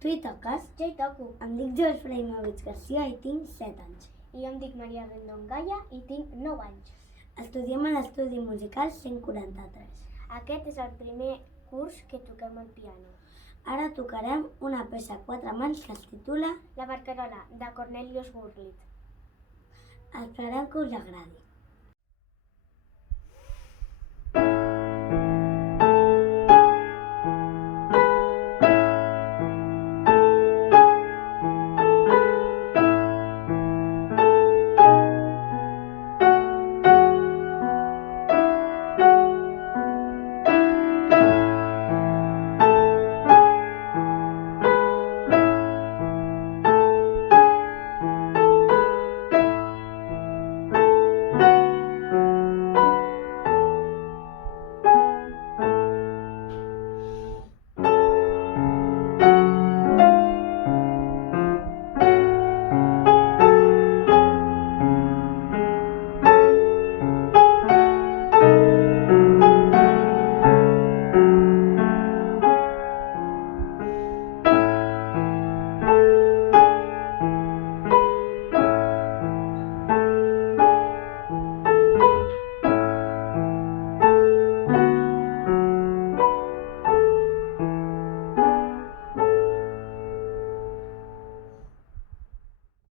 Tu hi toques? Jo hi toco. Em dic Joel Fraimovich Garcia i tinc 7 anys. I jo em dic Maria Rendón Gaia i tinc 9 anys. Estudiem a l'estudi musical 143. Aquest és el primer curs que toquem el piano. Ara tocarem una peça a 4 mans que es titula La barcarola, de Cornelius Gurlitt. Esperem que us agradi.